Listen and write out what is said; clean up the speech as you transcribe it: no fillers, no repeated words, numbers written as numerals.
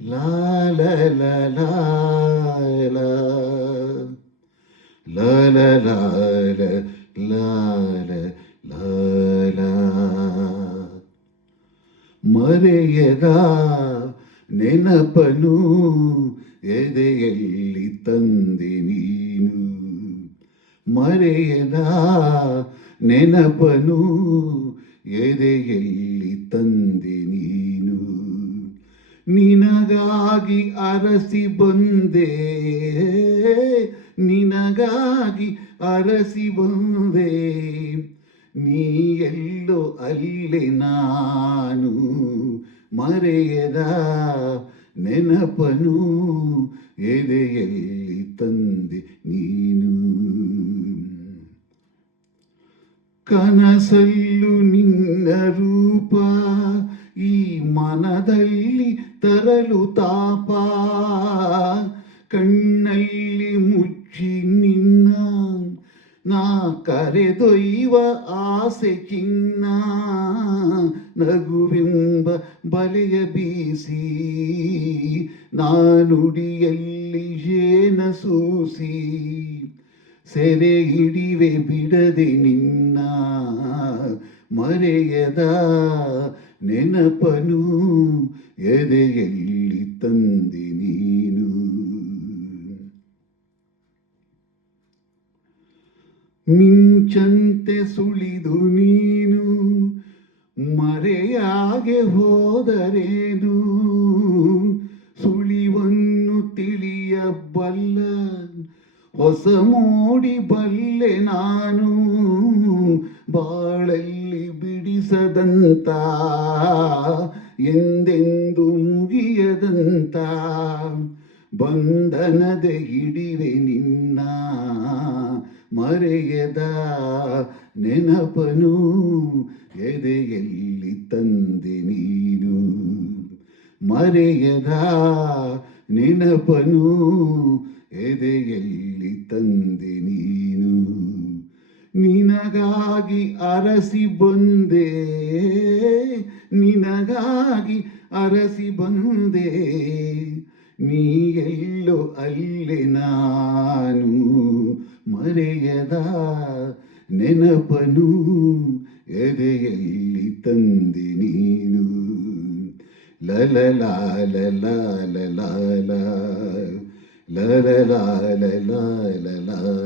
La la la la la la la la la la la la ಮರೆಯದ ನೆನಪನು ಎದೆಯಲ್ಲಿ ತಂದೆ ನೀನು ಮರೆಯದ ನೆನಪನು ಎದೆಯಲ್ಲಿ ತಂದೆ ನೀನು ನಿನಗಾಗಿ ಅರಸಿ ಬಂದೆ ನಿನಗಾಗಿ ಅರಸಿ ಬಂದೆ ನೀ ಎಲ್ಲೋ ಅಲ್ಲೇ ನಾನು ಮರೆಯದ ನೆನಪನು ಎದೆಯಲ್ಲಿ ತಂದೆ ನೀನು ಕನಸಲ್ಲು ನಿನ್ನ ರೂಪ ಈ ಮನದಲ್ಲಿ ತರಲು ತಾಪ ಕಣ್ಣಲ್ಲಿ ಮುಚ್ಚಿ ನಿನ್ನ ನಾ ಕರೆದೊಯ್ಯುವ ಆಸೆ ಚಿನ್ನ ನಗುವೆಂಬ ಬಲೆಯ ಬೀಸಿ ನಾನುಡಿಯಲ್ಲಿ ಜೇನ ಸೂಸಿ ಸೆರೆ ಹಿಡಿವೆ ಬಿಡದೆ ನಿನ್ನ ಮರೆಯದ ನೆನಪನು ಎದೆಯಲ್ಲಿ ತಂದೆ ನೀನು ಮಿಂಚಂತೆ ಸುಳಿದು ನೀನು ಮರೆಯಾಗೆ ಹೋದರೇನು ಸುಳಿವನ್ನು ತಿಳಿಯಬಲ್ಲ ಹೊಸ ಮೋಡಿ ಬಲ್ಲೆ ನಾನು ಬಾಳಲ್ಲಿ ಬಿಡಿಸದಂತ ಎಂದೆಂದು ಮುಗಿಯದಂತ ಬಂಧನದ ಹಿಡಿವೆ ನಿನ್ನ ಮರೆಯದ ನೆನಪನು ಎದೆಯಲ್ಲಿ ತಂದೆ ನೀನು ಮರೆಯದ ನೆನಪನು ಎದೆಯಲ್ಲಿ ತಂದೆ ನೀನು ನಿನಗಾಗಿ ಅರಸಿ ಬಂದೆ ನಿನಗಾಗಿ ಅರಸಿ ಬಂದೆ ನೀ ಎಲ್ಲೋ ಅಲ್ಲೇ ನಾನು ಮರೆಯದ ನೆನಪನು ಎದೆಯಲ್ಲಿ ತಂದೆ ನೀನು ಲಲ ಲಾಲ ಲಾಲ ಲಾಲ ಲಲ ಲಾಲ ಲಾಲ ಲಾಲ